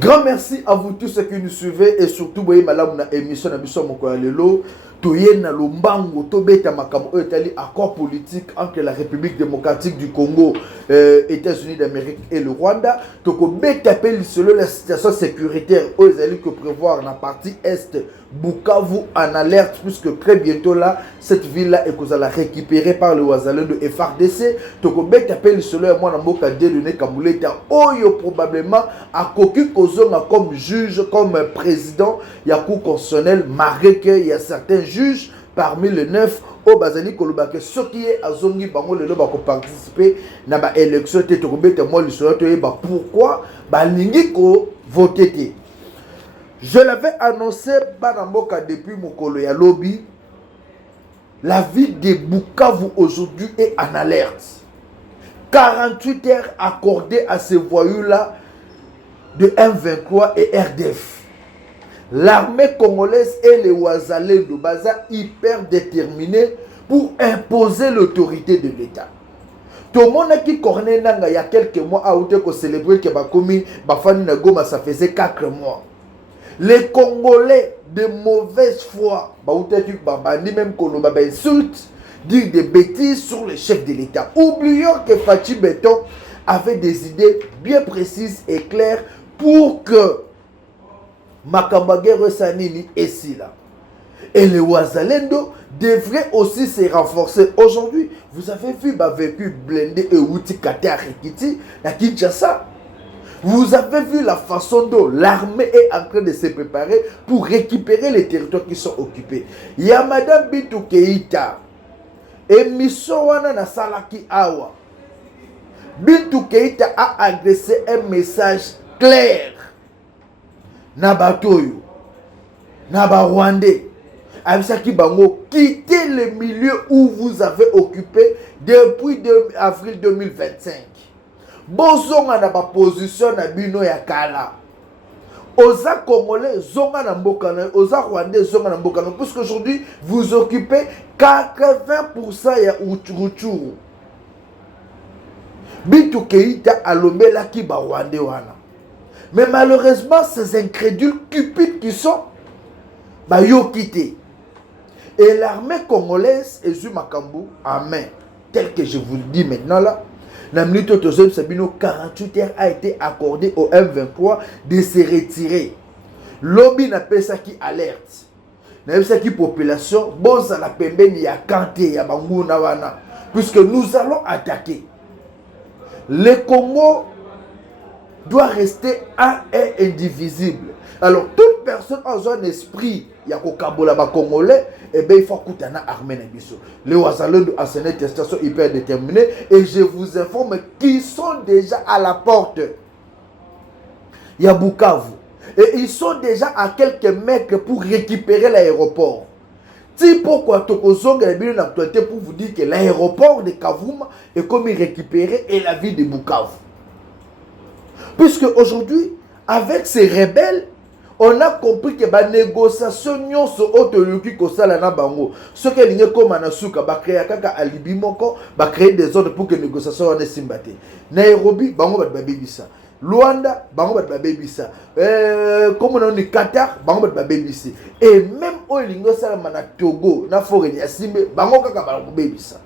Grand merci à vous tous ceux qui nous suivez et surtout voyez madame na émission na biso moko ya lelo toyena lombango tobeta makambo etali accord politique entre la République démocratique du Congo, États-Unis d'Amérique et le Rwanda. Toko beta appelle selon la situation sécuritaire aux alliés que prévoir la partie est Bukavu en alerte puisque très bientôt là cette ville là est qu'on la récupérée par le Wazalendo de FRDC. Toko beta appelle selon moi na mboka Dieudonné Kambuleta oyo probablement a koki kozonga comme juge comme président ya cour constitutionnelle marqué il y a certains juges parmi les 9 au Bazali Kolobake ce qui est à Zongi Bango le loba ko participer na ba élection te tokobeta moi le soir ba pourquoi ba lingi ko voter. Je l'avais annoncé Banamboka depuis Mokolo ya lobby. La ville de Bukavu aujourd'hui est en alerte. 48 heures accordées à ces voyous-là de M23 et RDF. L'armée congolaise et les Wazalendo baza hyper déterminés pour imposer l'autorité de l'État. Tout le monde qui connaît il y a quelques mois a été célébré que Bakomi Bafani Nagoma ça faisait 4 mois. Les Congolais de mauvaise foi, ni même qu'on insulte, dire des bêtises sur le chef de l'État. Oublions que Fachi Beton avait des idées bien précises et claires pour que Makambage Resanini est ici là. Et les Wazalendo devraient aussi se renforcer. Aujourd'hui, vous avez vu ma véhicule blindé et outil Kate à Rikiti, à Kinshasa. Vous avez vu la façon dont l'armée est en train de se préparer pour récupérer les territoires qui sont occupés. Il y a Madame Bintou Keïta et Missowana na Salaki Awa. Bintou Keïta a adressé un message clair. Nabatoyo, Naba Rwandais, Abisaki Bango, quittez le milieu où vous avez occupé depuis avril 2025. Bozonga na ba position na bino ya kala. Oza Congolais, zonga na mbokana, oza Rwandais, zonga na mbokana, parce qu'aujourd'hui, vous occupez 80% ya Rutshuru. Bintou Keïta alobela ki ba Rwandais wana. Mais malheureusement, ces incrédules cupides qui sont, bah yo quitté. Et l'armée congolaise est Makambu en main, tel que je vous le dis maintenant là. La minute 48 heures a été accordé au M23 de se retirer. Lobby n'a pas ça qui alerte. N'a pas ça qui population. Bon, ça la pembeni ya kanté ya banguna wana. Puisque nous allons attaquer. Le Congo doit rester un et indivisible. Alors, toute personne a un esprit, il y a Kokabola Congolais, et bien il faut que tu armée na biso. Les Wazalendo à cette testation hyper déterminée, et je vous informe qu'ils sont déjà à la porte. Il y a Bukavu. Et ils sont déjà à quelques mètres pour récupérer l'aéroport. C'est pourquoi Tokozonga est bien l'actualité pour vous dire que l'aéroport de Kavuma est comme récupéré et la ville de Bukavu. Puisque aujourd'hui, avec ces rebelles, on a compris que les négociations sont autoluki kosala na bango. Ce que les comme Anasuka va créer kaka alibi moko, va créer des ordres pour que les négociations soient simbate. Nairobi, bango va babibisa. Luanda, bango va babibisa. Comme on dit Qatar, bango va babibisa. Et même au lingo salama na Togo, na forêt ya Simbe, bango kaka va babibisa.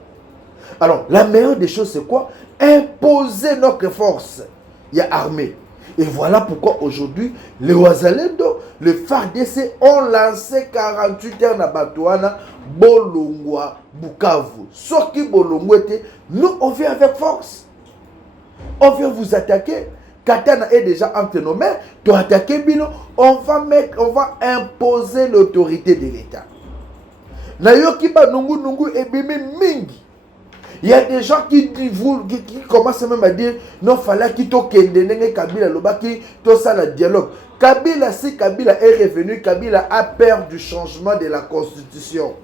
Alors, la meilleure des choses c'est quoi? Imposer notre force. Il y a armée. Et voilà pourquoi aujourd'hui, les Wazalendo, les FARDC ont lancé 48 heures na Batouana, Bolongwa, Bukavu. Ce qui Bolongwa était, nous on vient avec force. On vient vous attaquer. Katana est déjà entre nos mains. Tu attaquer Bino, on va imposer l'autorité de l'État. Nayoki ba nungu et bimi mingi. Il y a des gens qui commencent même à dire non, fallait qu'il y Kabila Lobaki, tout ça le dialogue. Kabila, si Kabila est revenu, Kabila a peur du changement de la constitution.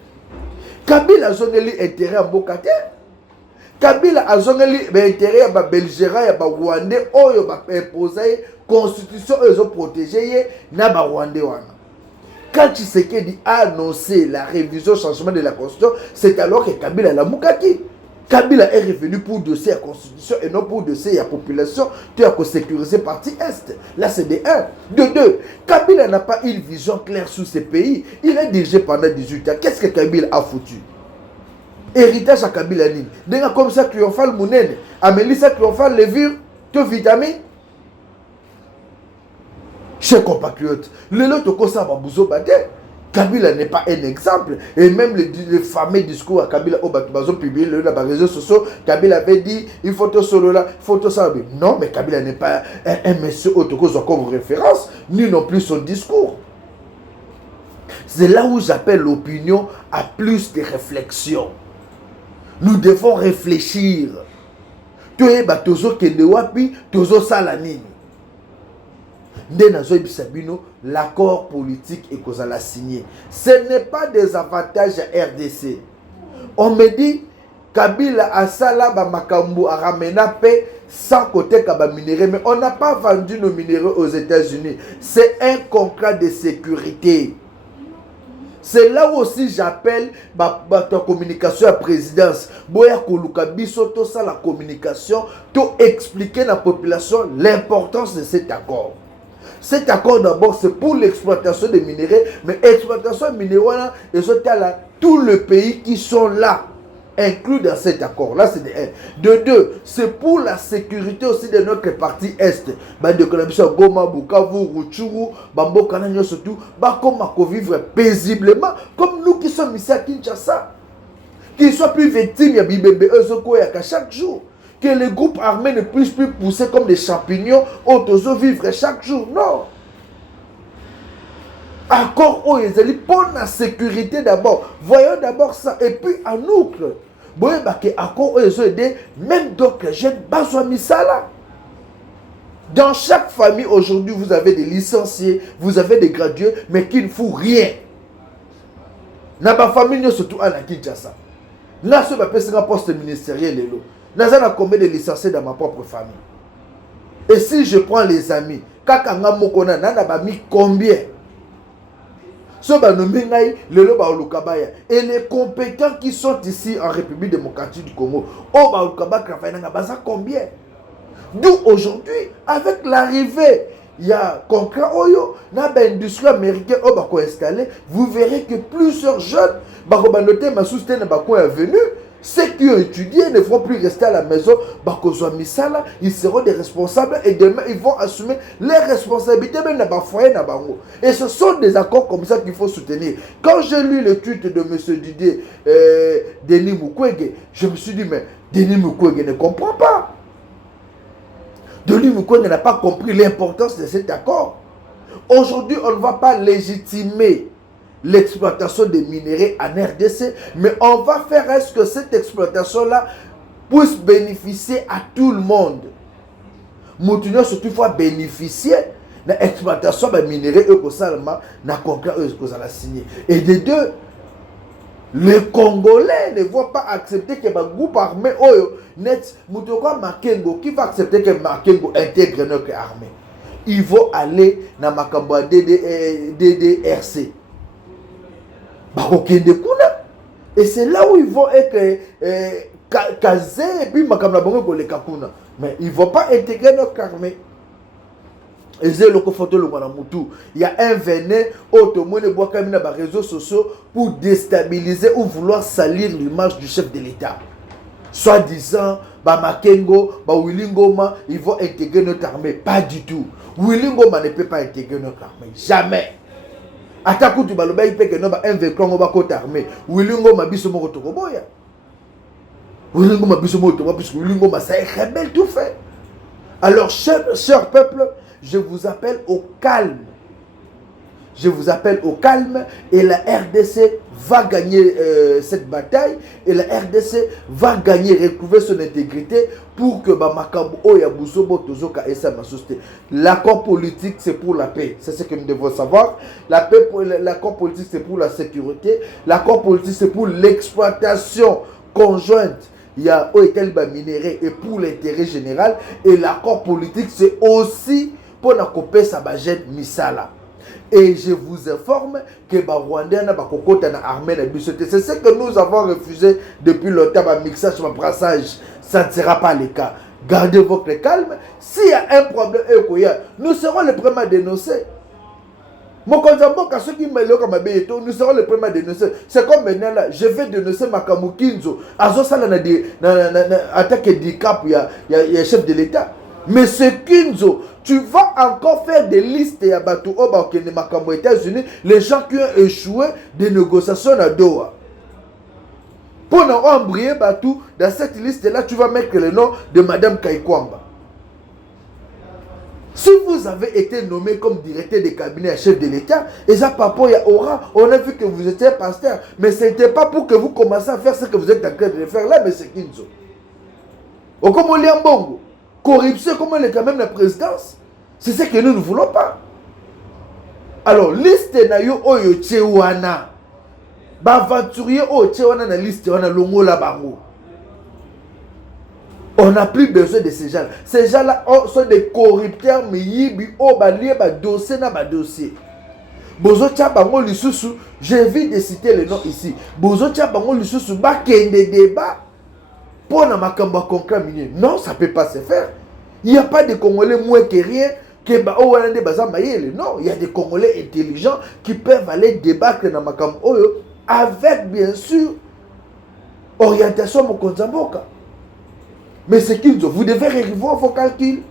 Kabila a un intérêt à Bokate. Kabila a un intérêt à Belgéra, à Rwandais, où il a imposé la constitution, ils ont protégé na Rwandais. Quand Tshisekedi a annoncé la révision, changement de la constitution, c'est alors que Kabila l'a moukaki. Kabila est revenu pour dossier à la constitution et non pour dossier à la population, tu as sécurisé partie Est. Là, c'est de 1. De 2, Kabila n'a pas une vision claire sur ce pays. Il est dirigé pendant 18 ans. Qu'est-ce que Kabila a foutu? Héritage à Kabila Nini. Déjà comme ça, triomphal Mounene. Amélie, ça triomphal levure, tu vitamine. Chers compatriotes, le lot de ça va vous obater. Kabila n'est pas un exemple. Et même le fameux discours à Kabila, ils ont publié sur les réseaux sociaux. Kabila avait dit il faut tout solo là, il faut tout ça. Non, mais Kabila n'est pas un monsieur autour comme référence, ni non plus son discours. C'est là où j'appelle l'opinion à plus de réflexion. Nous devons réfléchir. Tu es tozo kende wapi, tozo salanini. L'accord politique est qu'on a signé. Ce n'est pas des avantages à RDC. On me dit Kabila a sala ba makambu a ramena paix sans côté kaba minéraux, mais on n'a pas vendu nos minéraux aux États-Unis. C'est un contrat de sécurité. C'est là où aussi j'appelle ta communication à la présidence. Boya koluka biso to ça la communication, to expliquer à la population l'importance de cet accord. Cet accord d'abord c'est pour l'exploitation des minéraux, mais exploitation des minéraux là, et tout le pays qui sont là, inclus dans cet accord. Là c'est de 1. De 2, c'est pour la sécurité aussi de notre partie Est. De Goma, Bukavu, Rutshuru, Bambo Kananyo surtout, comme vivre paisiblement, comme nous qui sommes ici à Kinshasa. Qu'ils soient plus victimes, il y a Bibembe, chaque jour. Que les groupes armés ne puissent plus pousser comme des champignons, autour vivre chaque jour. Non. Accord où ils allaient pour la sécurité d'abord. Voyons d'abord ça. Et puis en outre, voyez que accord où ils ont aidé, même d'autres jeunes, besoin de ça là. Dans chaque famille aujourd'hui, vous avez des licenciés, vous avez des gradués, mais qui ne font rien. Dans ma famille, surtout à la Kinshasa. Là, ce n'est pas un poste ministériel. Nous avons combien de licenciés dans ma propre famille. Et si je prends les amis, Kakanga Mokona, n'a mis combien? Et les compétents qui sont ici en République démocratique du Congo, combien? D'où aujourd'hui, avec l'arrivée, il y a concret Oyo, l'industrie américaine installée, vous verrez que plusieurs jeunes, est venu. Ceux qui ont étudié ne vont plus rester à la maison. Ils seront des responsables et demain ils vont assumer les responsabilités même dans le foyer. Et ce sont des accords comme ça qu'il faut soutenir. Quand j'ai lu le tweet de M. Didier Denis Mukwege, je me suis dit, mais Denis Mukwege ne comprend pas. Denis Mukwege n'a pas compris l'importance de cet accord. Aujourd'hui, on ne va pas légitimer l'exploitation des minéraux en RDC, mais on va faire est-ce que cette exploitation-là puisse bénéficier à tout le monde. Moutinho surtout il faut bénéficier de l'exploitation des minéraux et que ça n'a contrat que ça l'a signé. Et de 2, les Congolais ne vont pas accepter que le groupe armé net Moutoko Makengo qui va accepter que Makengo intègre notre armée. Ils vont aller dans Makambo DDRC. Et c'est là où ils vont être casés et puis mais ils ne vont pas intégrer notre armée. Et c'est le photo le il y a un venin automone bois comme dans les réseaux sociaux pour déstabiliser ou vouloir salir l'image du chef de l'État. Soit disant Makengo, Willingoma, ils vont intégrer notre armée. Pas du tout. Willingoma ne peut pas intégrer notre armée. Jamais. Ataku tu baloba il peut que non un véhicule on va côté armé. Willingo mabiso mo tokoboya. Willingo mabiso mo tokoboya puisque Willingo ma ça est rebelle tout fait. Alors cher peuple, je vous appelle au calme. Je vous appelle au calme et la RDC va gagner cette bataille et la RDC va gagner, retrouver son intégrité pour que l'accord politique c'est pour la paix, c'est ce que nous devons savoir. L'accord politique c'est pour la sécurité, l'accord politique c'est pour l'exploitation conjointe. Il y a minéraux et pour l'intérêt général et l'accord politique c'est aussi pour la couper sa bagette misala. Et je vous informe que les Rwandais n'ont pas de l'armée. C'est ce que nous avons refusé depuis longtemps, le mixage, le brassage. Ça ne sera pas le cas. Gardez votre calme. S'il y a un problème, nous serons les premiers à dénoncer. Nous serons les premiers à dénoncer. C'est comme maintenant là, je vais dénoncer Makamu Kinzo. Attaque du cap, il y a chef de l'État. Mais ce Kinzo, tu vas encore faire des listes à Batou Oba aux États-Unis, les gens qui ont échoué des négociations à Doha. Pour nous embrayer Batou, dans cette liste-là, tu vas mettre le nom de Madame Kaikwamba. Si vous avez été nommé comme directeur de cabinet à chef de l'État, et ça, papa, il y a aura, on a vu que vous étiez pasteur, mais ce n'était pas pour que vous commenciez à faire ce que vous êtes en train de faire là, mais c'est Kinzo. Ou comme on est Bongo, corruption, comme on est quand même la présidence, c'est ce que nous ne voulons pas. Alors, liste na yo oyo tchewana, baventurier oyo tchewana na liste wana longo la bango. On n'a plus besoin de ces gens. Ces gens-là sont des corrupteurs, mais ils ont des dossiers dans des dossiers. Bozo Tchabango Lissusu, j'évite de citer le nom ici. Bozo Tchabango Lissusu, il y a des débats pour la Makamba concret. Non, ça ne peut pas se faire. Il n'y a pas de Congolais moins que rien. Non, il y a des Congolais intelligents qui peuvent aller débattre dans Makamba avec, bien sûr, orientation Mokonzamboka. Mais c'est qu'ils vous devez revoir vos calculs.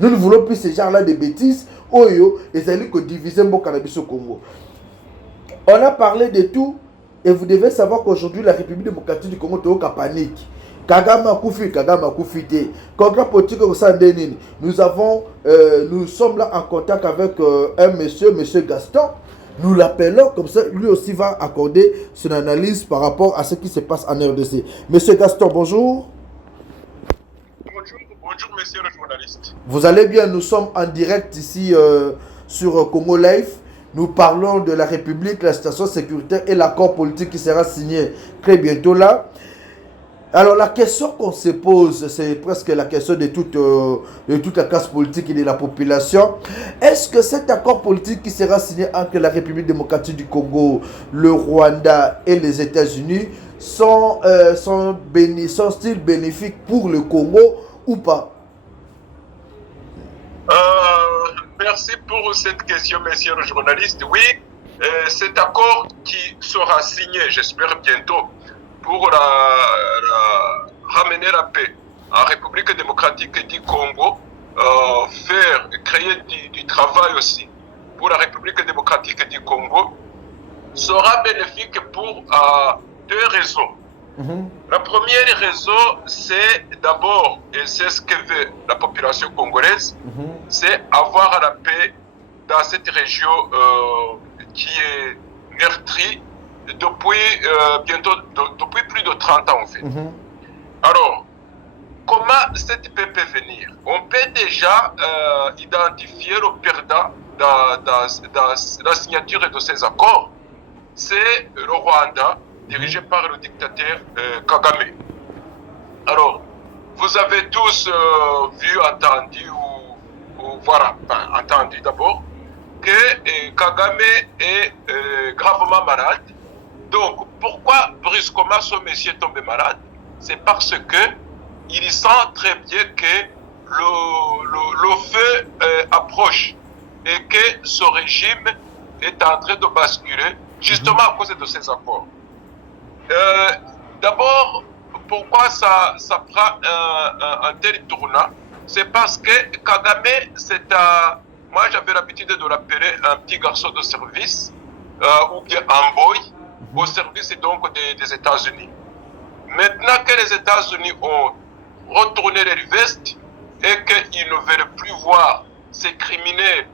Nous ne voulons plus ces genres-là de bêtises. Oyo, et c'est lui qui divise mon cannabis au Congo. On a parlé de tout. Et vous devez savoir qu'aujourd'hui, la République démocratique du Congo est en panique. Kagame a koufité. Nous sommes là en contact avec un monsieur Gaston. Nous l'appelons, comme ça, lui aussi va accorder son analyse par rapport à ce qui se passe en RDC. Monsieur Gaston, bonjour. Bonjour, monsieur le journaliste. Vous allez bien, nous sommes en direct ici sur Congo Live. Nous parlons de la République, la situation sécuritaire et l'accord politique qui sera signé très bientôt là. Alors la question qu'on se pose, c'est presque la question de toute la classe politique et de la population. Est-ce que cet accord politique qui sera signé entre la République démocratique du Congo, le Rwanda et les États-Unis sont-ils bénéfiques pour le Congo ou pas? Merci pour cette question, monsieur le journaliste. Oui, cet accord qui sera signé, j'espère bientôt, pour ramener la paix en République démocratique du Congo, créer du travail aussi pour la République démocratique du Congo, sera bénéfique pour deux raisons. La première raison, c'est d'abord, et c'est ce que veut la population congolaise, c'est avoir la paix dans cette région qui est meurtrie depuis plus de 30 ans en fait. Alors, comment cette paix peut venir? On peut déjà identifier le perdant dans la signature de ces accords. C'est le Rwanda, dirigé par le dictateur Kagame. Alors, vous avez tous vu, entendu, entendu d'abord, que Kagame est gravement malade. Donc, pourquoi brusquement ce monsieur est tombé malade? C'est parce que il sent très bien que le feu approche et que ce régime est en train de basculer justement à cause de ces accords. D'abord, pourquoi ça prend un tel tournant? C'est parce que Kagame, moi j'avais l'habitude de l'appeler un petit garçon de service, ou bien un boy, au service donc des États-Unis. Maintenant que les États-Unis ont retourné les vestes et qu'ils ne veulent plus voir ces criminels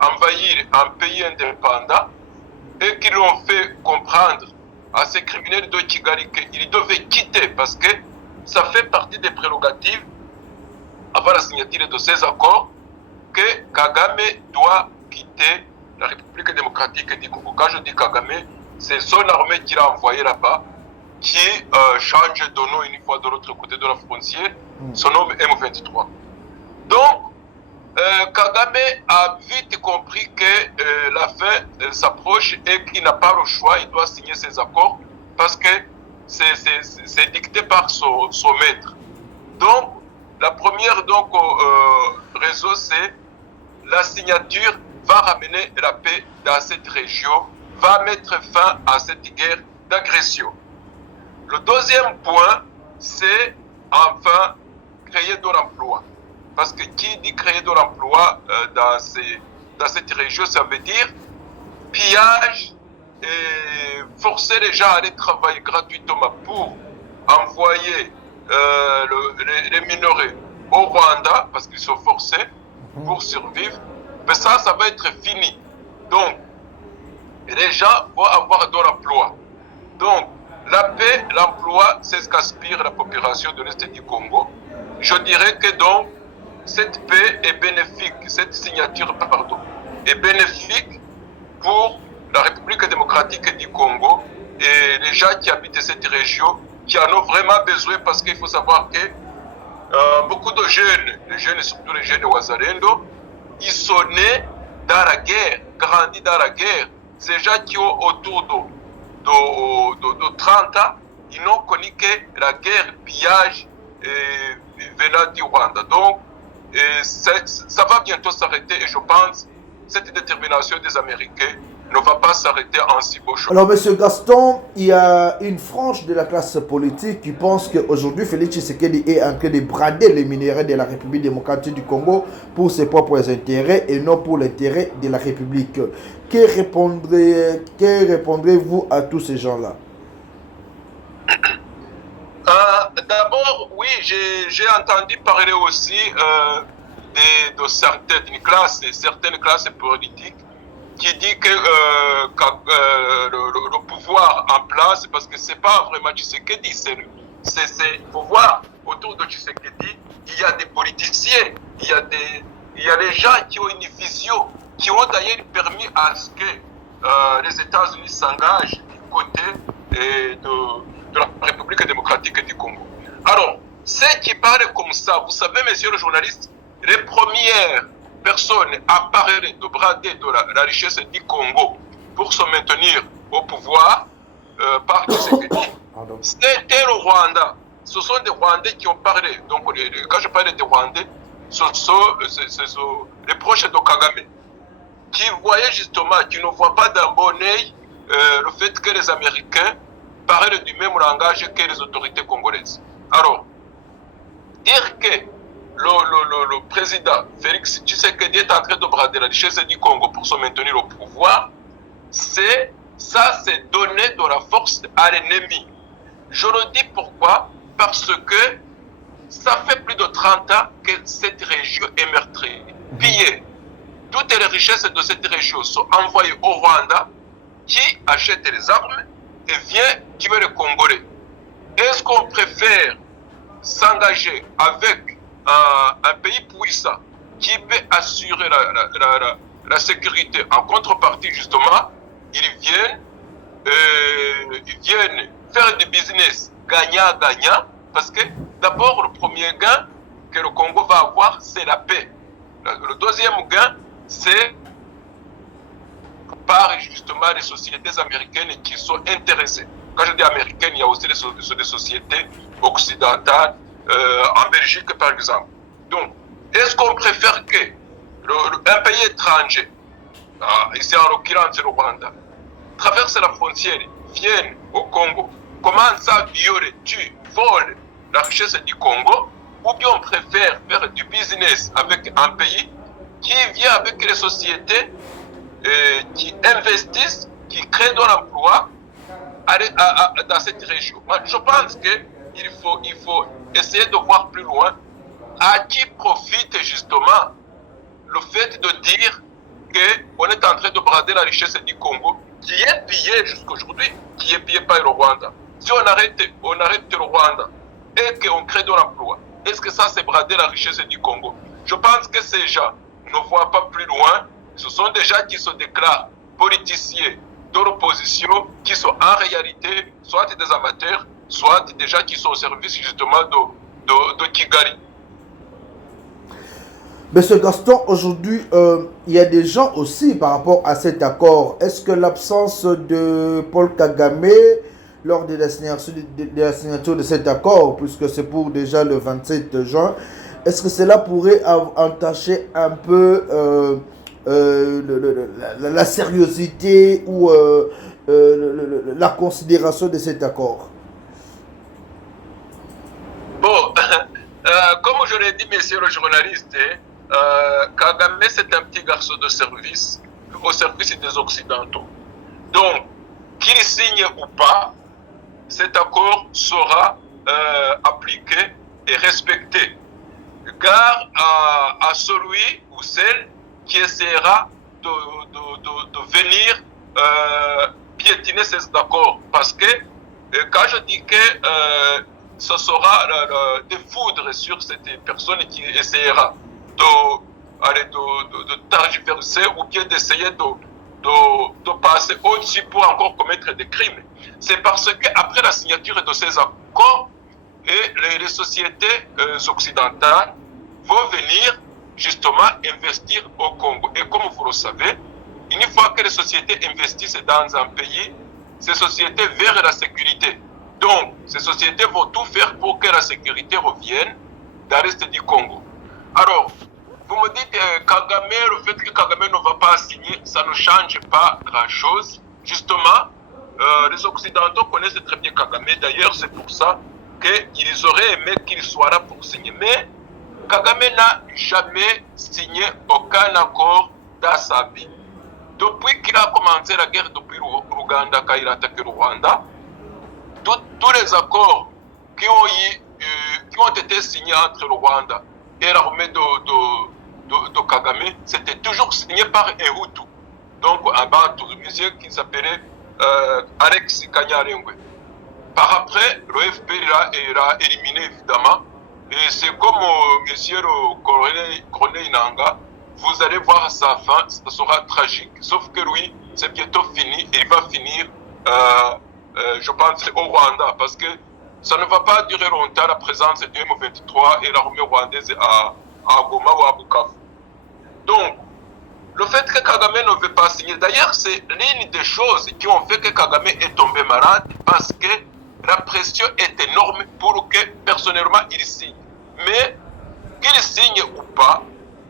envahir un pays indépendant, et qu'ils l'ont fait comprendre à ces criminels de Kigali qu'ils devaient quitter parce que ça fait partie des prérogatives avant la signature de ces accords que Kagame doit quitter la République démocratique du Congo. Quand je dis Kagame, c'est son armée qu'il a envoyée là-bas qui change de nom une fois de l'autre côté de la frontière, son nom M23. Donc, Kagame a vite compris que la fin s'approche et qu'il n'a pas le choix, il doit signer ses accords parce que c'est dicté par son maître. Donc, la première raison, c'est la signature va ramener la paix dans cette région, va mettre fin à cette guerre d'agression. Le deuxième point, c'est enfin créer de l'emploi. Parce que qui dit créer de l'emploi dans cette région, ça veut dire pillage et forcer les gens à aller travailler gratuitement pour envoyer les minerais au Rwanda, parce qu'ils sont forcés pour survivre. Mais ça va être fini. Donc, les gens vont avoir de l'emploi. Donc, la paix, l'emploi, c'est ce qu'aspire la population de l'Est du Congo. Je dirais que donc, cette paix est bénéfique, cette signature, pardon, est bénéfique pour la République démocratique du Congo et les gens qui habitent cette région, qui en ont vraiment besoin parce qu'il faut savoir que beaucoup de jeunes, les jeunes, surtout les jeunes Wazalendo, ils sont nés dans la guerre, grandis dans la guerre. Ces gens qui ont autour de 30 ans, ils n'ont connu que la guerre, pillage venant du Rwanda. Donc, ça va bientôt s'arrêter et je pense que cette détermination des Américains ne va pas s'arrêter en si beau chemin. Alors, M. Gaston, il y a une frange de la classe politique qui pense qu'aujourd'hui, Félix Tshisekedi est en train de brader les minéraux de la République démocratique du Congo pour ses propres intérêts et non pour l'intérêt de la République. Que répondrez-vous à tous ces gens-là? D'abord, oui, j'ai entendu parler aussi de certaines classes politiques qui dit que le pouvoir en place, parce que c'est pas vraiment Tshisekedi, c'est le pouvoir autour de Tshisekedi. Il y a des politiciens, il y a des gens qui ont une vision, qui ont d'ailleurs permis à ce que les États-Unis s'engagent du côté de la République démocratique du Congo. Alors, ceux qui parlent comme ça, vous savez, messieurs les journalistes, les premières personnes à parler de brader de la richesse du Congo pour se maintenir au pouvoir par Tshisekedi, c'était le Rwanda. Ce sont des Rwandais qui ont parlé. Donc, quand je parle des Rwandais, ce sont les proches de Kagame, qui voyaient justement, qui ne voient pas d'un bon œil le fait que les Américains parlent du même langage que les autorités congolaises. Alors, dire que le président Félix Tshisekedi est en train de brader la richesse du Congo pour se maintenir au pouvoir, c'est donner de la force à l'ennemi. Je le dis pourquoi? Parce que ça fait plus de 30 ans que cette région est meurtrie, pillée. Toutes les richesses de cette région sont envoyées au Rwanda, qui achète les armes et vient tuer les Congolais. Est-ce qu'on préfère s'engager avec un pays puissant qui peut assurer la sécurité en contrepartie, justement, ils viennent faire du business gagnant-gagnant, parce que d'abord, le premier gain que le Congo va avoir, c'est la paix. Le deuxième gain, c'est par justement les sociétés américaines qui sont intéressées. Quand je dis américaines, il y a aussi des sociétés occidentales, en Belgique par exemple. Donc, est-ce qu'on préfère que un pays étranger, ici en l'occurrence le Rwanda, traverse la frontière, vienne au Congo, commence à violer, tue, vole la richesse du Congo, ou bien on préfère faire du business avec un pays qui vient avec les sociétés qui investissent, qui créent de l'emploi dans cette région. Moi, je pense qu'il faut essayer de voir plus loin à qui profite justement le fait de dire qu'on est en train de brader la richesse du Congo, qui est pillée jusqu'aujourd'hui, qui est pillée par le Rwanda. Si on arrête le Rwanda et qu'on crée de l'emploi, est-ce que ça c'est brader la richesse du Congo? Je pense que ces gens ne voient pas plus loin. Ce sont des gens qui se déclarent politiciens de l'opposition, qui sont en réalité soit des amateurs, soit des gens qui sont au service justement de Kigali. Monsieur Gaston, aujourd'hui, il y a des gens aussi par rapport à cet accord. Est-ce que l'absence de Paul Kagame lors de la signature de cet accord, puisque c'est pour déjà le 27 juin, est-ce que cela pourrait entacher un peu la sérieuxité ou la considération de cet accord? Bon, comme je l'ai dit, messieurs le journaliste, Kagame, c'est un petit garçon de service, au service des Occidentaux. Donc, qu'il signe ou pas, cet accord sera appliqué et respecté. Gare à celui ou celle qui essaiera de venir piétiner ces accords. Parce que quand je dis que ce sera des foudres sur cette personne qui essaiera de tergiverser ou bien d'essayer de passer au-dessus pour encore commettre des crimes. C'est parce qu'après la signature de ces accords, les sociétés occidentales vont venir justement investir au Congo. Et comme vous le savez, une fois que les sociétés investissent dans un pays, ces sociétés veulent la sécurité. Donc, ces sociétés vont tout faire pour que la sécurité revienne dans l'est du Congo. Alors, vous me dites, Kagame, le fait que Kagame ne va pas signer, ça ne change pas grand-chose. Justement, les Occidentaux connaissent très bien Kagame. D'ailleurs, c'est pour ça qu'ils auraient aimé qu'il soit là pour signer. Mais Kagame n'a jamais signé aucun accord dans sa vie. Depuis qu'il a commencé la guerre depuis l'Ouganda, quand il a attaqué le Rwanda, tous les accords qui ont été signés entre le Rwanda et l'armée de Kagame, c'était toujours signé par un Hutu. Donc un Bantu, un monsieur qui s'appelait Alex Kanyarengwe. Par après, le FP l'a éliminé évidemment. Et c'est comme monsieur le colonel Inanga, vous allez voir sa fin, ça sera tragique. Sauf que lui, c'est bientôt fini et il va finir, je pense, au Rwanda. Parce que ça ne va pas durer longtemps la présence du M23 et l'armée rwandaise à Goma ou à Bukavu. Donc, le fait que Kagame ne veut pas signer, d'ailleurs, c'est l'une des choses qui ont fait que Kagame est tombé malade parce que la pression est énorme pour que personnellement il signe. Mais qu'il signe ou pas,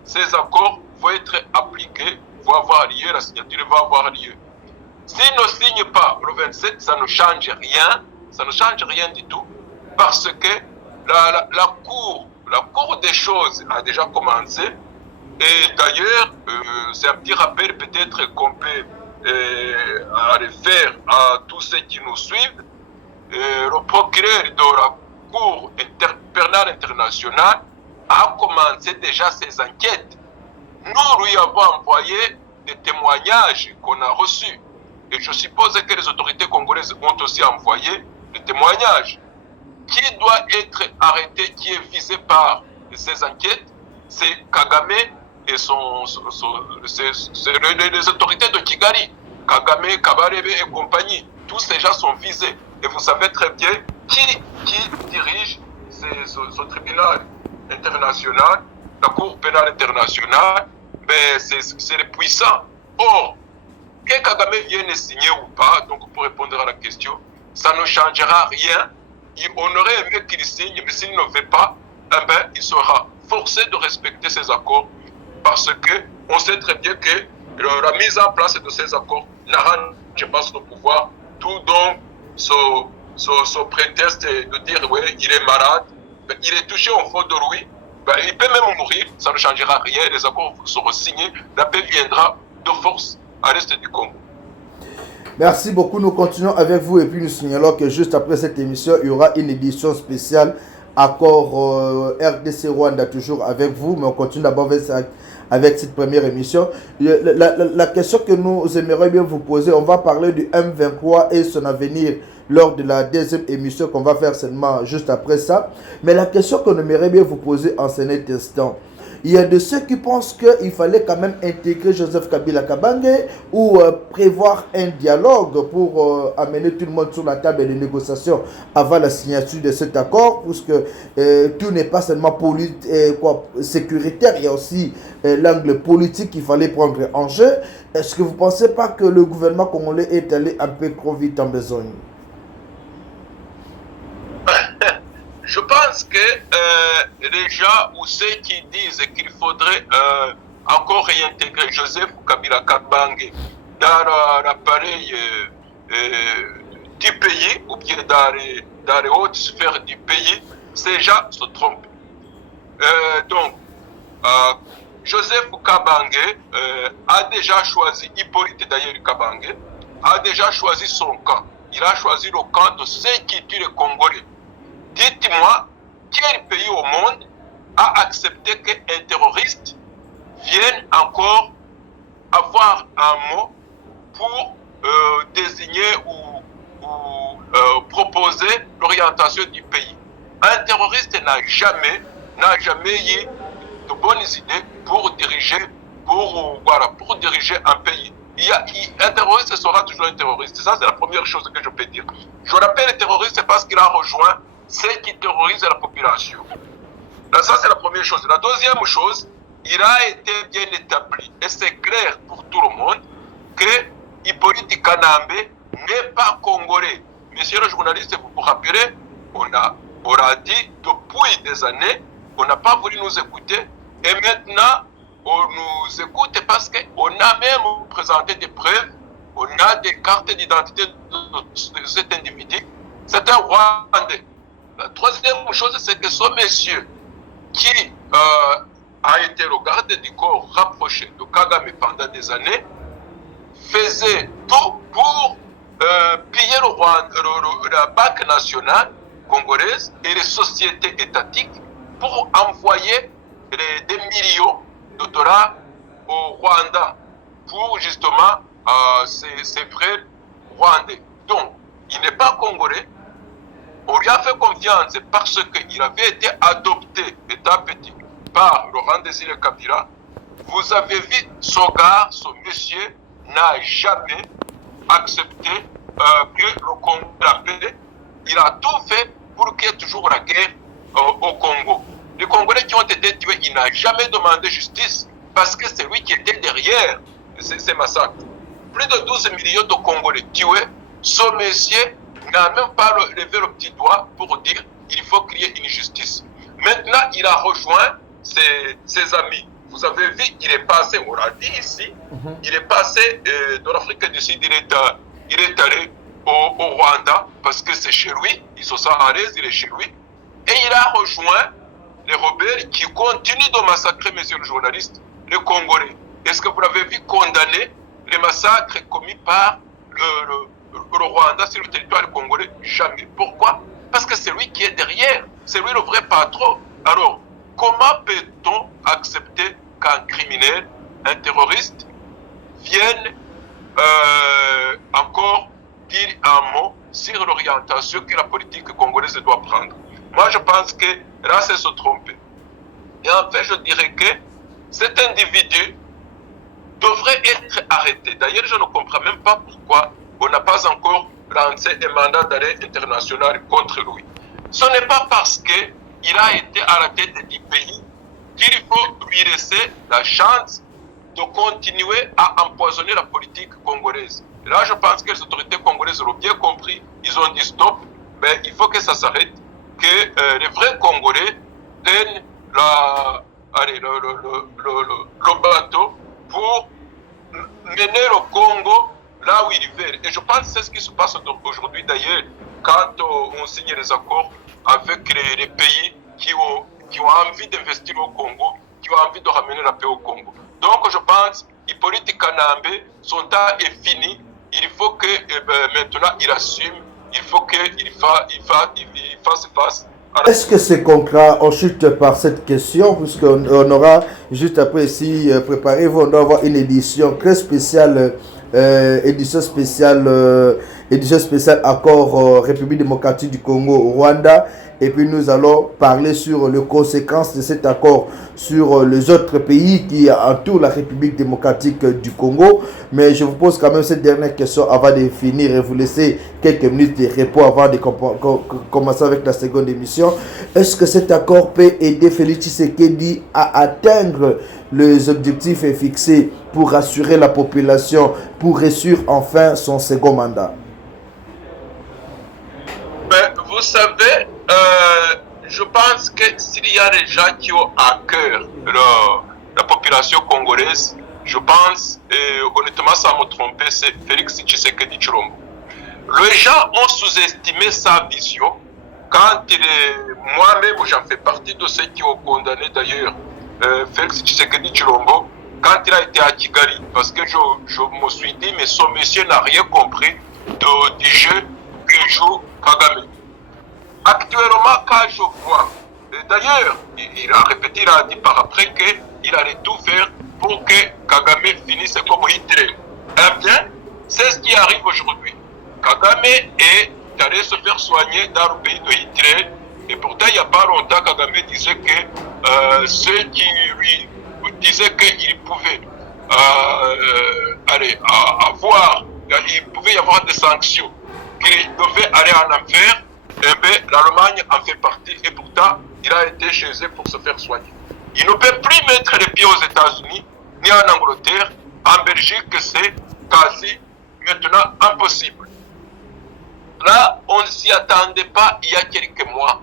ces accords vont être appliqués, vont avoir lieu, la signature va avoir lieu. S'il ne signe pas le 27, ça ne change rien du tout, parce que la cour des choses a déjà commencé. Et d'ailleurs, c'est un petit rappel peut-être qu'on peut aller faire à tous ceux qui nous suivent. Le procureur de la Cour pénale internationale a commencé déjà ses enquêtes. Nous lui avons envoyé des témoignages qu'on a reçus. Et je suppose que les autorités congolaises ont aussi envoyé des témoignages. Qui doit être arrêté, qui est visé par ces enquêtes, c'est Kagame et les autorités de Kigali. Kagame, Kabarebe et compagnie. Tous ces gens sont visés. Et vous savez très bien qui dirige ce tribunal international, la Cour pénale internationale, mais c'est les puissants. Or, que Kagame vienne signer ou pas, donc pour répondre à la question, ça ne changera rien. On aurait aimé qu'il signe, mais s'il ne veut pas, eh ben, il sera forcé de respecter ces accords parce qu'on sait très bien que la mise en place de ces accords n'arrange pas son pouvoir, tout donc ce prétexte de dire oui, il est malade, ben, il est touché au fond de lui, ben, il peut même mourir, ça ne changera rien, les accords seront signés, la paix viendra de force à l'est du Congo. Merci beaucoup, nous continuons avec vous et puis nous signalons que juste après cette émission, il y aura une édition spéciale accord RDC Rwanda toujours avec vous, mais on continue d'abord avec cette première émission. La question que nous aimerions bien vous poser, on va parler du M23 et son avenir lors de la deuxième émission qu'on va faire seulement juste après ça. Mais la question qu'on aimerait bien vous poser en cet instant, Il y a de ceux qui pensent qu'il fallait quand même intégrer Joseph Kabila Kabange ou prévoir un dialogue pour amener tout le monde sur la table de négociation avant la signature de cet accord, puisque tout n'est pas seulement sécuritaire, il y a aussi l'angle politique qu'il fallait prendre en jeu. Est-ce que vous ne pensez pas que le gouvernement congolais est allé un peu trop vite en besogne? Je pense que les gens ou ceux qui disent qu'il faudrait encore réintégrer Joseph Kabila Kabange dans l'appareil du pays ou bien dans les hautes sphères du pays, ces gens se trompent. Donc, Joseph Kabange a déjà choisi, Hippolyte d'ailleurs Kabange, a déjà choisi son camp. Il a choisi le camp de ceux qui tuent les Congolais. Dites-moi, quel pays au monde a accepté qu'un terroriste vienne encore avoir un mot pour désigner ou proposer l'orientation du pays? Un terroriste n'a jamais eu de bonnes idées pour diriger un pays. Un terroriste sera toujours un terroriste. Ça, c'est la première chose que je peux dire. Je l'appelle terroriste parce qu'il a rejoint ceux qui terrorisent la population. Là, ça, c'est la première chose. La deuxième chose, il a été bien établi, et c'est clair pour tout le monde, que Hippolyte Kanambe n'est pas congolais. Monsieur le journaliste, vous vous rappelez, on a dit depuis des années, on n'a pas voulu nous écouter, et maintenant, on nous écoute parce qu'on a même présenté des preuves, on a des cartes d'identité de cet individu. C'est un Rwandais. La troisième chose, c'est que ce monsieur qui a été le garde du corps rapproché de Kagame pendant des années faisait tout pour piller la Banque nationale congolaise et les sociétés étatiques pour envoyer des millions de dollars au Rwanda pour justement ses frères rwandais. Donc, il n'est pas congolais. On lui a fait confiance parce qu'il avait été adopté, étant petit, par Laurent Désiré Kabila. Vous avez vu, ce gars, ce monsieur, n'a jamais accepté que le Congo l'appelle. Il a tout fait pour qu'il y ait toujours la guerre au Congo. Les Congolais qui ont été tués, il n'a jamais demandé justice parce que c'est lui qui était derrière ces massacres. Plus de 12 millions de Congolais tués, ce monsieur n'a même pas levé le petit doigt pour dire qu'il faut créer une justice. Maintenant, il a rejoint ses amis. Vous avez vu, il est passé, on l'a dit ici, il est passé de l'Afrique du Sud, il est allé au Rwanda parce que c'est chez lui, il se sent à l'aise, il est chez lui. Et il a rejoint les rebelles qui continuent de massacrer, monsieur le journaliste, les Congolais. Est-ce que vous l'avez vu condamner les massacres commis par le Rwanda sur le territoire congolais? Jamais. Pourquoi? Parce que c'est lui qui est derrière. C'est lui le vrai patron. Alors, comment peut-on accepter qu'un criminel, un terroriste, vienne encore dire un mot sur l'orientation que la politique congolaise doit prendre? Moi, je pense que là, c'est se tromper. Et en fait, je dirais que cet individu devrait être arrêté. D'ailleurs, je ne comprends même pas pourquoi on n'a pas encore lancé un mandat d'arrêt international contre lui. Ce n'est pas parce qu'il a été à la tête du pays qu'il faut lui laisser la chance de continuer à empoisonner la politique congolaise. Et là, je pense que les autorités congolaises l'ont bien compris. Ils ont dit stop, mais il faut que ça s'arrête, que les vrais Congolais prennent le bateau pour mener le Congo là où ils veulent. Et je pense que c'est ce qui se passe aujourd'hui d'ailleurs quand on signe les accords avec les pays qui ont envie d'investir au Congo, qui ont envie de ramener la paix au Congo. Donc je pense Hippolyte Kanambe, son temps est fini. Il faut que maintenant il assume, il faut qu'il fasse face. Est-ce que ces contrats, on chute par cette question, puisqu'on aura juste après ici, préparez-vous, on doit avoir une édition très spéciale, édition spéciale accord République démocratique du Congo-Rwanda. Et puis nous allons parler sur les conséquences de cet accord sur les autres pays qui entourent la République démocratique du Congo. Mais je vous pose quand même cette dernière question avant de finir et vous laisser quelques minutes de repos avant de commencer avec la seconde émission. Est-ce que cet accord peut aider Félix Tshisekedi à atteindre les objectifs fixés pour rassurer la population, pour réussir enfin son second mandat? Vous savez, je pense que s'il y a des gens qui ont à cœur la population congolaise, je pense, honnêtement sans me tromper, c'est Félix Tshisekedi Tshilombo. Les gens ont sous-estimé sa vision quand il est... Moi-même, j'en fais partie de ceux qui ont condamné d'ailleurs Félix Tshisekedi Tshilombo quand il a été à Kigali. Parce que je me suis dit, mais ce monsieur n'a rien compris du jeu que joue Kagame. Actuellement, quand je vois, d'ailleurs, il a répété, il a dit par après qu'il allait tout faire pour que Kagame finisse comme Hitler. Eh bien, c'est ce qui arrive aujourd'hui. Kagame est allé se faire soigner dans le pays de Hitler, et pourtant, il n'y a pas longtemps, Kagame disait que ceux qui lui disaient qu'il pouvait il pouvait y avoir des sanctions, qu'il devait aller en enfer. Eh bien, l'Allemagne en fait partie et pourtant, il a été chez eux pour se faire soigner. Il ne peut plus mettre les pieds aux États-Unis, ni en Angleterre. En Belgique, c'est quasi maintenant impossible. Là, on ne s'y attendait pas il y a quelques mois.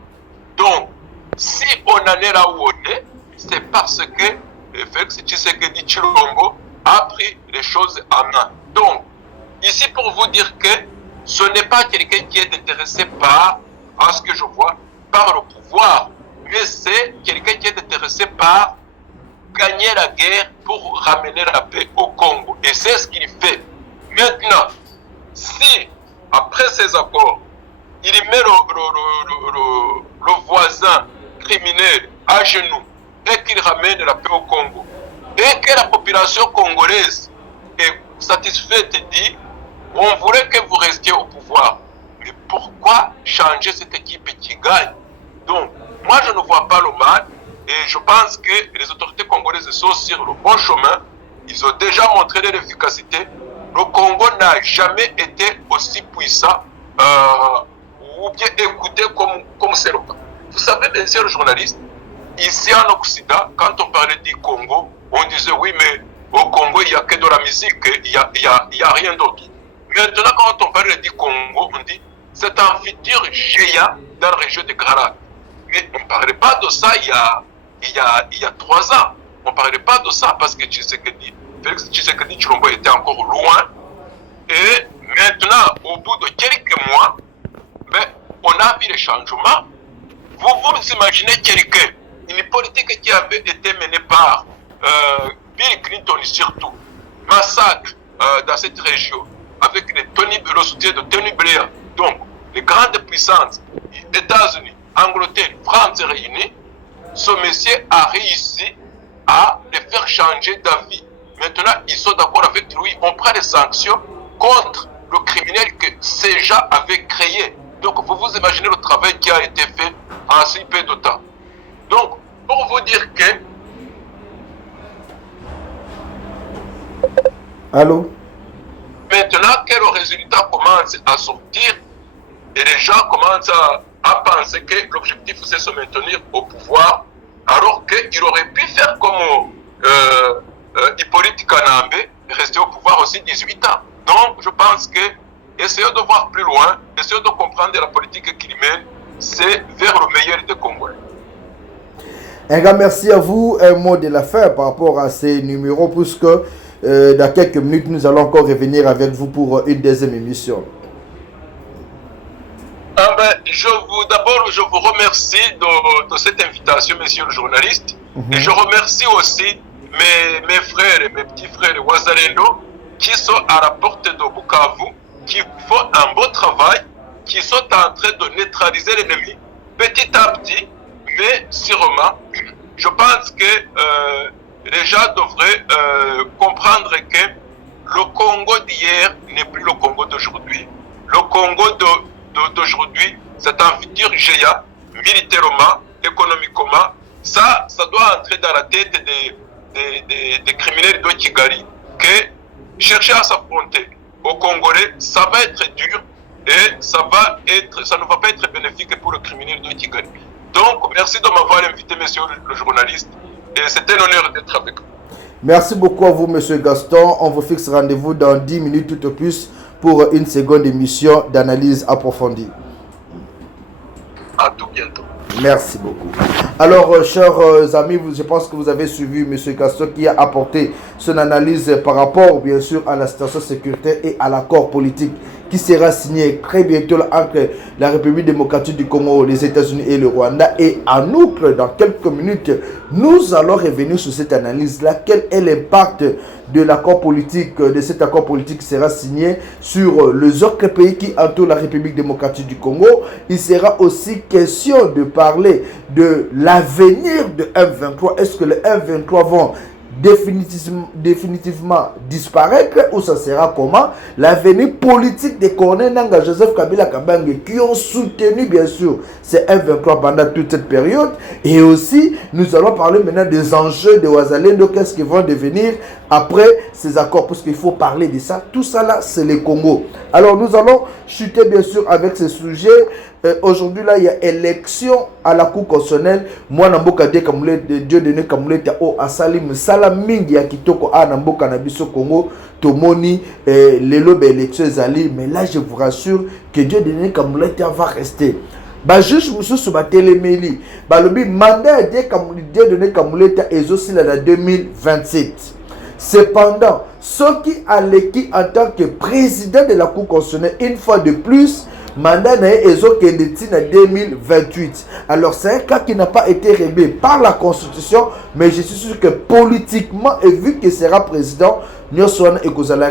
Donc, si on en est là où on est, c'est parce que Félix Tshisekedi Tshilombo a pris les choses en main. Donc, ici pour vous dire que ce n'est pas quelqu'un qui est intéressé par, à ce que je vois, par le pouvoir, mais c'est quelqu'un qui est intéressé par gagner la guerre pour ramener la paix au Congo. Et c'est ce qu'il fait. Maintenant, si, après ces accords, il met le voisin criminel à genoux et qu'il ramène la paix au Congo, et que la population congolaise est satisfaite et dit on voulait que vous restiez au pouvoir. Mais pourquoi changer cette équipe qui gagne? Donc, moi je ne vois pas le mal et je pense que les autorités congolaises sont sur le bon chemin. Ils ont déjà montré leur efficacité. Le Congo n'a jamais été aussi puissant ou bien écouté comme c'est le cas. Vous savez, messieurs les journalistes, ici en Occident, quand on parlait du Congo, on disait oui, mais au Congo, il n'y a que de la musique, il n'y a rien d'autre. Maintenant, quand on parle du Congo, on dit c'est un futur géant dans la région de Grand. Mais on ne parlait pas de ça il y a 3 ans. On ne parlait pas de ça parce que Félix Tshisekedi Tshilombo était encore loin. Et maintenant, au bout de quelques mois, on a vu les changements. Vous imaginez quelqu'un, une politique qui avait été menée par Bill Clinton surtout, massacre dans cette région, avec le soutien de Tony Blair, donc les grandes puissances, États-Unis, Angleterre, France réunis, ce monsieur a réussi à les faire changer d'avis. Maintenant, ils sont d'accord avec lui. On prend des sanctions contre le criminel que ces gens avaient créé. Donc, vous vous imaginez le travail qui a été fait en si peu de temps. Donc, pour vous dire que... Allô? Maintenant que le résultat commence à sortir et les gens commencent à penser que l'objectif c'est se maintenir au pouvoir, alors qu'il aurait pu faire comme Hippolyte Kanambe, rester au pouvoir aussi 18 ans. Donc je pense que essayons de voir plus loin, essayons de comprendre la politique qu'il mène, c'est vers le meilleur des Congolais. Un grand merci à vous. Un mot de la fin par rapport à ces numéros, puisque dans quelques minutes, nous allons encore revenir avec vous pour une deuxième émission. D'abord, je vous remercie de cette invitation, messieurs les journalistes. Et je remercie aussi mes frères et mes petits frères Wazalendo qui sont à la porte de Bukavu, qui font un beau travail, qui sont en train de neutraliser l'ennemi petit à petit, mais sûrement. Je pense que les gens devraient comprendre que le Congo d'hier n'est plus le Congo d'aujourd'hui. le Congo d'aujourd'hui, c'est un futur géant, militairement, économiquement. Ça doit entrer dans la tête des criminels de Kigali que chercher à s'affronter aux Congolais, ça va être dur et ça ne va pas être bénéfique pour le criminel de Kigali. Donc, merci de m'avoir invité, monsieur le journaliste, et c'était un honneur d'être avec vous. Merci beaucoup à vous, monsieur Gaston. On vous fixe rendez-vous dans 10 minutes tout au plus pour une seconde émission d'analyse approfondie. À tout bientôt. Merci beaucoup. Alors, chers amis, je pense que vous avez suivi M. Gaston qui a apporté son analyse par rapport, bien sûr, à la situation sécuritaire et à l'accord politique qui sera signé très bientôt entre la République démocratique du Congo, les États-Unis et le Rwanda. Et en outre, dans quelques minutes, nous allons revenir sur cette analyse-là. Quel est l'impact de l'accord politique, de cet accord politique qui sera signé sur les autres pays qui entourent la République démocratique du Congo? Il sera aussi question de parler de l'avenir de M23. Est-ce que les M23 vont définitivement disparaître ou ça sera comment? L'avenir politique des colonels Nanga Joseph Kabila Kabange qui ont soutenu bien sûr ces M23 pendant toute cette période. Et aussi nous allons parler maintenant des enjeux de Ouazalendo, qu'est-ce qu'ils vont devenir après ces accords, parce qu'il faut parler de ça. Tout ça là c'est le Congo. Alors nous allons chuter bien sûr avec ce sujet. Aujourd'hui là il y a élection à la Cour constitutionnelle. Moi Namboka de Kamule de Dieu donné Kamule ta o asali musala mingi ya kitoko a Namboka na biso Congo tomoni lelo be élection ezali, mais là je vous rassure que Dieu donné Kamule ta va rester. Ba juge mususu ba telemeli ba lobi mandat de Kamule Dieu donné Kamule ta ezosi la 2027. Cependant, ceux qui allait en tant que président de la Cour constitutionnelle une fois de plus mandat est en 2028. Alors c'est un cas qui n'a pas été réglé par la Constitution, mais je suis sûr que politiquement, et vu qu'il sera président, nous sommes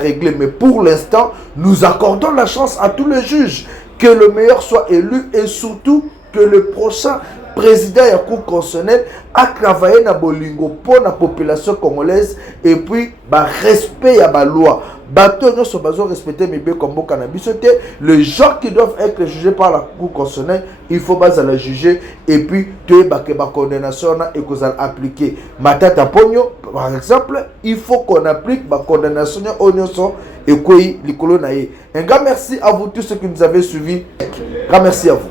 réglé. Mais pour l'instant, nous accordons la chance à tous les juges que le meilleur soit élu et surtout que le prochain président de la Cour constitutionnelle a travaillé dans Bolingo pour la population congolaise et puis respect à la loi. Bateau ne sont pas respectés, mais bien comme cannabis, les gens qui doivent être jugés par la Cour constitutionnelle, il faut pas la juger et puis te la condamnation et qu'on appliquer. Matata Pogno, par exemple, il faut qu'on applique la condamnation au Nyoso et quoi les colonnes. Un grand merci à vous tous ceux qui nous avez suivis. Grand merci à vous.